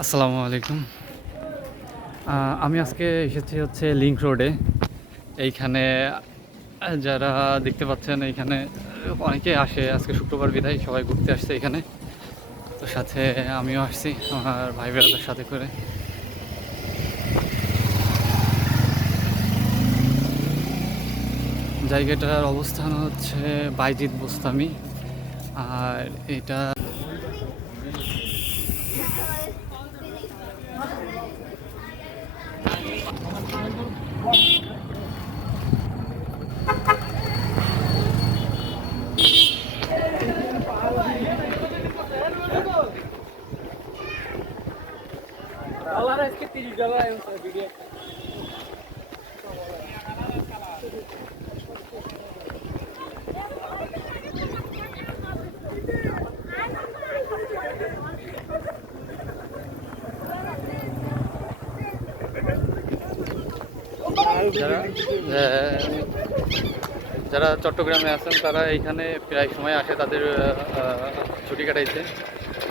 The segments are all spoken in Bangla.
আসসালামু আলাইকুম। আমি আজকে এসেছি হচ্ছে লিংক রোডে। এইখানে যারা দেখতে পাচ্ছেন এইখানে অনেকে আসে, আজকে শুক্রবার বিধায় সবাই ঘুরতে আসছে এখানে। তো সাথে আমিও আসছি আমার ভাই বেড়াদের সাথে করে। জায়গাটার অবস্থান হচ্ছে বাইজিদ বোস্তামি। আর এটা যারা চট্টগ্রামে আছেন তারা এইখানে প্রায় সময় আসে, তাদের ছুটি কাটাইছে।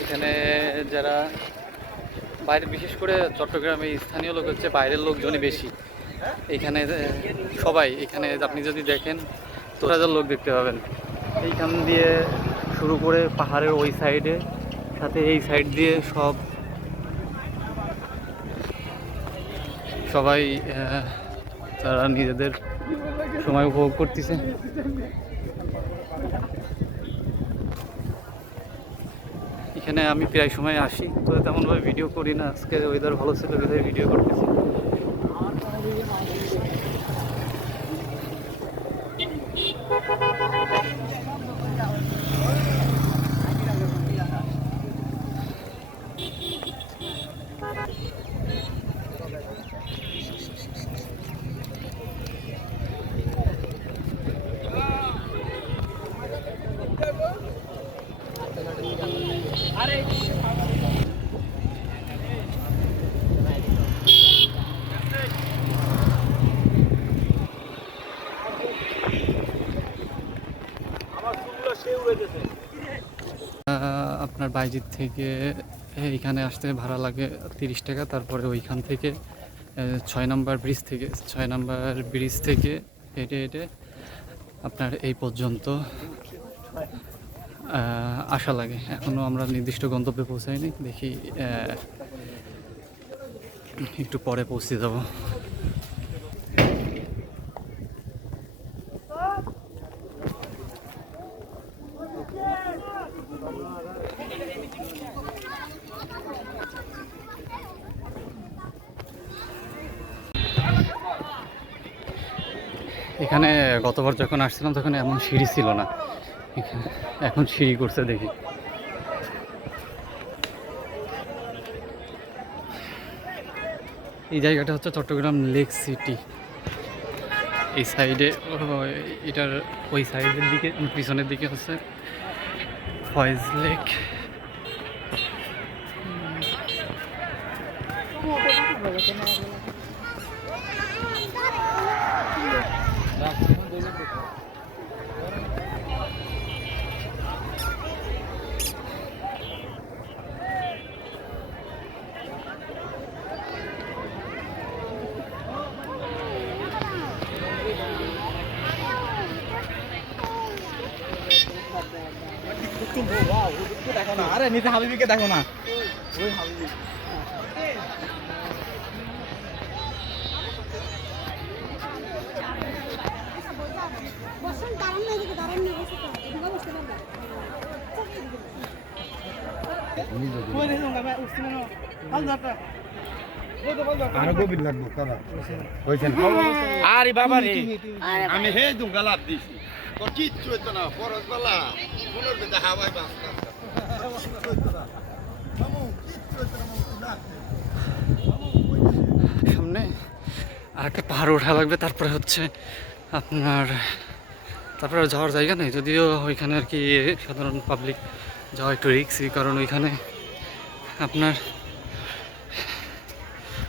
এখানে যারা বাইরে, বিশেষ করে চট্টগ্রামে স্থানীয় লোক হচ্ছে বাইরের লোকজনই বেশি। এইখানে সবাই, এখানে আপনি যদি দেখেন 70,000 লোক দেখতে পাবেন। এইখান দিয়ে শুরু করে পাহাড়ের ওই সাইডে, সাথে এই সাইড দিয়ে সবাই তারা নিজেদের সময় উপভোগ করতেছে। এখানে আমি প্রায় সময় আসি, তো তেমনভাবে ভিডিও করি না। আজকে ওয়েদার ভালো ছিল, ভিডিও করতেছি। আপনার বাইজিদ থেকে এইখানে আসতে ভাড়া লাগে 30 টাকা। তারপরে ওইখান থেকে 6 নম্বর ব্রিজ থেকে হেঁটে হেঁটে আপনার এই পর্যন্ত আসা লাগে। এখনও আমরা নির্দিষ্ট গন্তব্যে পৌঁছাইনি, দেখি একটু পরে পৌঁছে যাব। এখানে গতবার যখন আসছিলাম তখন এমন সিঁড়ি ছিল না, এখন সিঁড়ি করছে দেখি। এই জায়গাটা হচ্ছে চট্টগ্রাম লেক সিটি। এই সাইডে, এটার ওই সাইডের দিকে, পিছনের দিকে হচ্ছে ফয়েজ লেক। দেখো না, আরে নিচে হাবিবিকে দেখো না, ওই হাবিবি। আরো গভীর লাগবো কারা আরে বাবা রে, আমি হে দুঙ্গা লাভ দিছি তো কিচ্ছু হইতো না। ফরজ বেলা ফুলের বেদা হাওয়ায় বাস সামনে আর একটা পাহাড় ওঠা লাগবে, তারপরে হচ্ছে আপনার তারপরে যাওয়ার জায়গা নেই। যদিও ওইখানে আর কি সাধারণ পাবলিক যাওয়া একটু রিস্কি, কারণ ওইখানে আপনার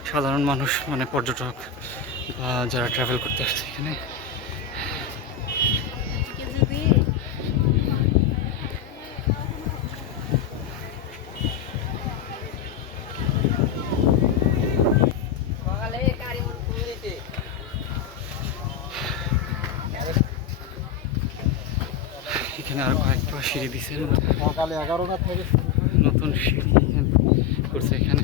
সাধারণ মানুষ, মানে পর্যটক বা যারা ট্রাভেল করতে আসছে এখানে এখানে আর কয়েকটা সিঁড়ি দিছে, সকালে 11টা থেকে নতুন সিঁড়ি করছে এখানে।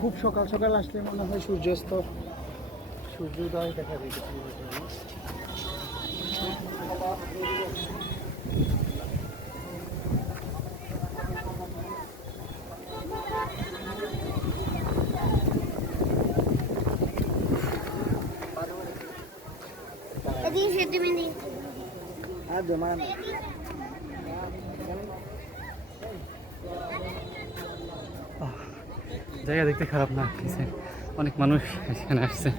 খুব সকাল সকাল আসলে মনে হয় সূর্যাস্ত সূর্যোদয় দেখা যায়। জায়গা দেখতে খারাপ না, অনেক মানুষ এখানে আসছে।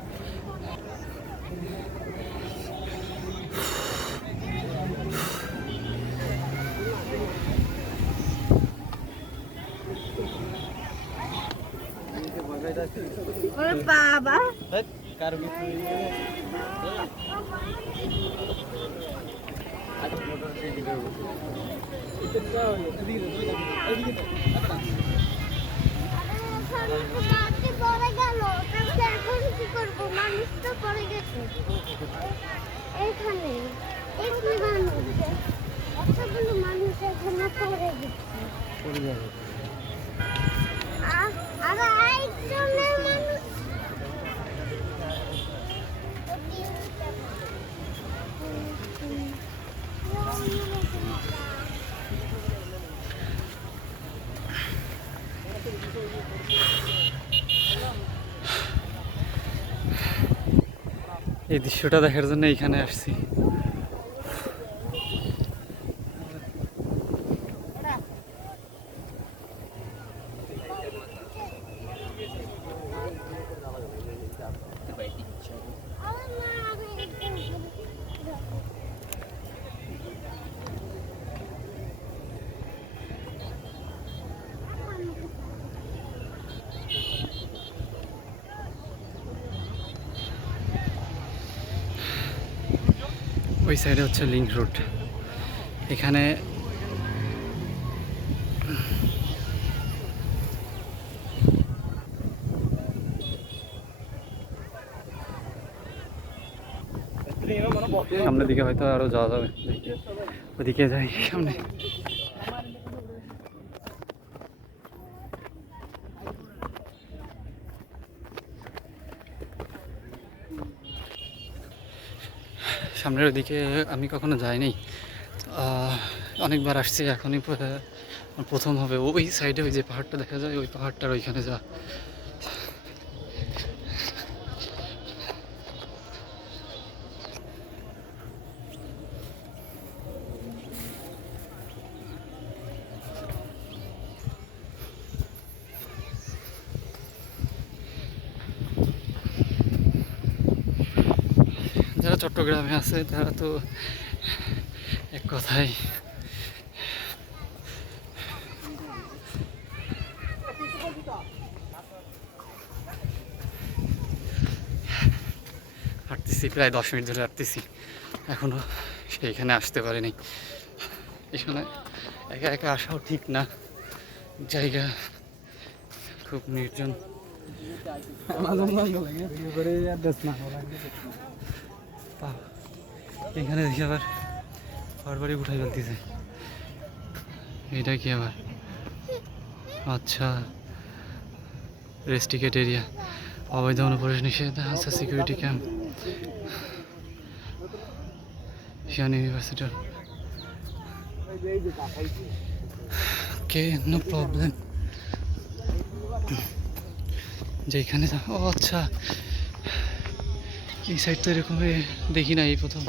বাবা কারো কিছু পড়ে গেল, তাহলে এখন কি করবো? মানুষ তো পড়ে গেছে এইখানে, এখানে মানুষ, এতগুলো মানুষ এখানে পড়ে গেছে। আর একজনের মানুষ এই দৃশ্যটা দেখার জন্য এইখানে আসছি। ওই সাইডে হচ্ছে লিংক রোড। এখানে সামনের দিকে হয়তো আরো যাওয়া যাবে, ওদিকে যাই সামনে। সামনের ওদিকে আমি কখনো যাইনি, অনেকবার আসছি, এখনই প্রথম হবে। ওই সাইডে ওই যে পাহাড়টা দেখা যায়, ওই পাহাড়টার ওইখানে যা। যারা চট্টগ্রামে আছে তারা তো এক কথাই হাঁটতেছি, প্রায় 10 মিনিট ধরে হাঁটতেছি, এখনো সেইখানে আসতে পারিনি। এখানে একা একা আসাও ঠিক না, জায়গা খুব নির্জন। এখানে দেখি আবার বারবারই উঠাই ফেলতেছে, এটা কি আবার? আচ্ছা, রেস্ট্রিক্টেড এরিয়া, অবৈধ অনুপ্রবেশ নিষেধ, আচ্ছা সিকিউরিটি ক্যাম্প, শিয়ান ইউনিভার্সিটি। ওকে, নো প্রবলেম। যেখানে ও আচ্ছা, এই সাইড তো এরকম দেখি না, এই প্রথম।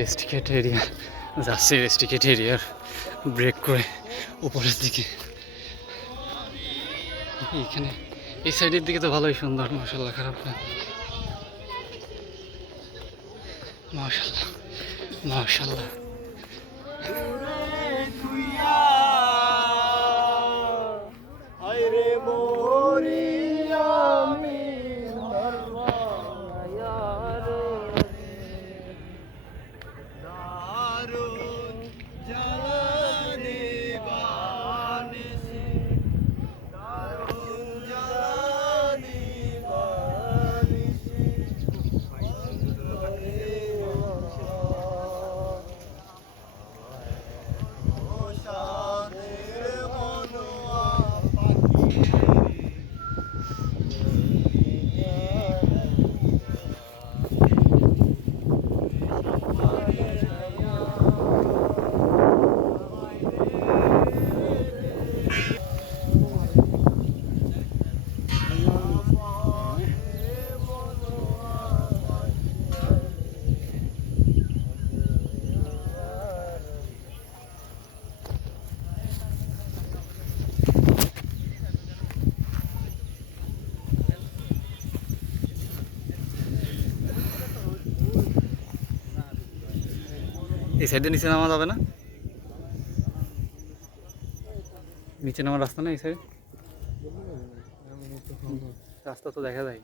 রেস্ট্রিক্টেড এরিয়া, যাচ্ছি রেস্ট্রিক্টেড এরিয়ার ব্রেক করে উপরের দিকে। এইখানে এই সাইডের দিকে তো ভালোই সুন্দর, মাশাআল্লাহ, খারাপ না। মাশাআল্লাহ মাশাআল্লাহ। এই সাইডে নিচে নামা যাবে না? নিচে নামার রাস্তা না এই সাইড? রাস্তা তো দেখা যায়।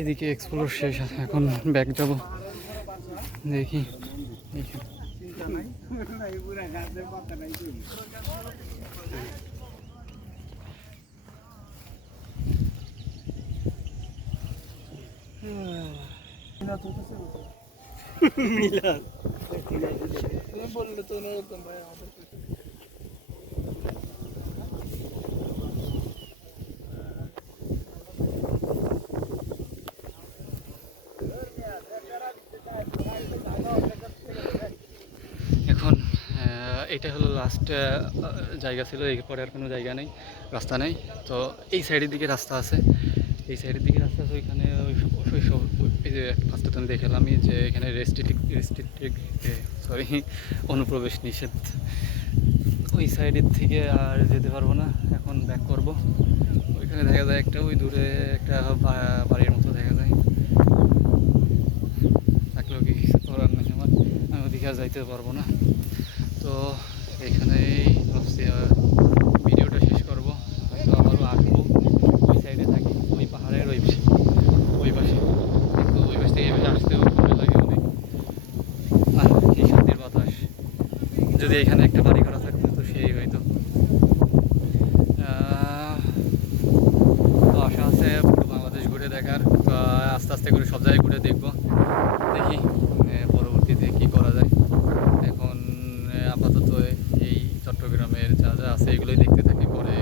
এদিকে এক্সপ্লোর শেষ, এখন ব্যাক যাব। দেখি বললো তো ওরকম ভাই আমাদের এখন এটা হলো লাস্ট জায়গা ছিল, এরপরে আর কোনো জায়গা নেই, রাস্তা নেই। তো এই সাইডের দিকে রাস্তা আছে, এই সাইডের দিকে রাস্তা আছে। ওইখানে ওই সব এই যে ফার্স্টে তো আমি দেখালামই যে এখানে সরি অনুপ্রবেশ নিষেধ। ওই সাইডের থেকে আর যেতে পারবো না, এখন ব্যাক করব। ওইখানে দেখা যায় একটা, ওই দূরে একটা বাড়ির মতো দেখা যায়, থাকলেও কি কিছু করার নেই আমার, আমি ওদিকে আর যাইতে পারবো না। তো এইখানেই ভাবছি ভিডিওটা শেষ করবো, হয়তো আবারও আসবো। ওই সাইডে থাকি, ওই পাহাড়ের ওই পাশে, কিন্তু ওই পাশ থেকে এই পাশে আসতেও ভালো লাগে অনেক। আর এই শান্তির বাতাস, যদি এখানে একটা বাড়ি করা থাকতো তো সেই হয়তো। তো আশা আছে পুরো বাংলাদেশ ঘুরে দেখার, তো আস্তে আস্তে করে সব জায়গায় ঘুরে দেখবো, দেখি পরবর্তীতে কী করা যায়। এখন আপাতত এই চট্টগ্রামের যা যা আছে এগুলোই দেখতে থাকি, পরে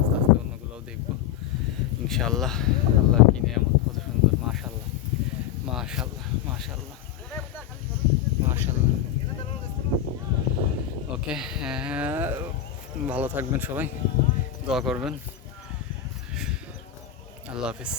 আস্তে আস্তে অন্যগুলোও দেখবো ইনশাআল্লাহ। আল্লাহ কি নিয়ামত, কত সুন্দর, মাশাআল্লাহ মাশাআল্লাহ মাশাআল্লাহ মাশাআল্লাহ। ওকে, ভালো থাকবেন সবাই, দোয়া করবেন। আল্লাহ হাফিজ।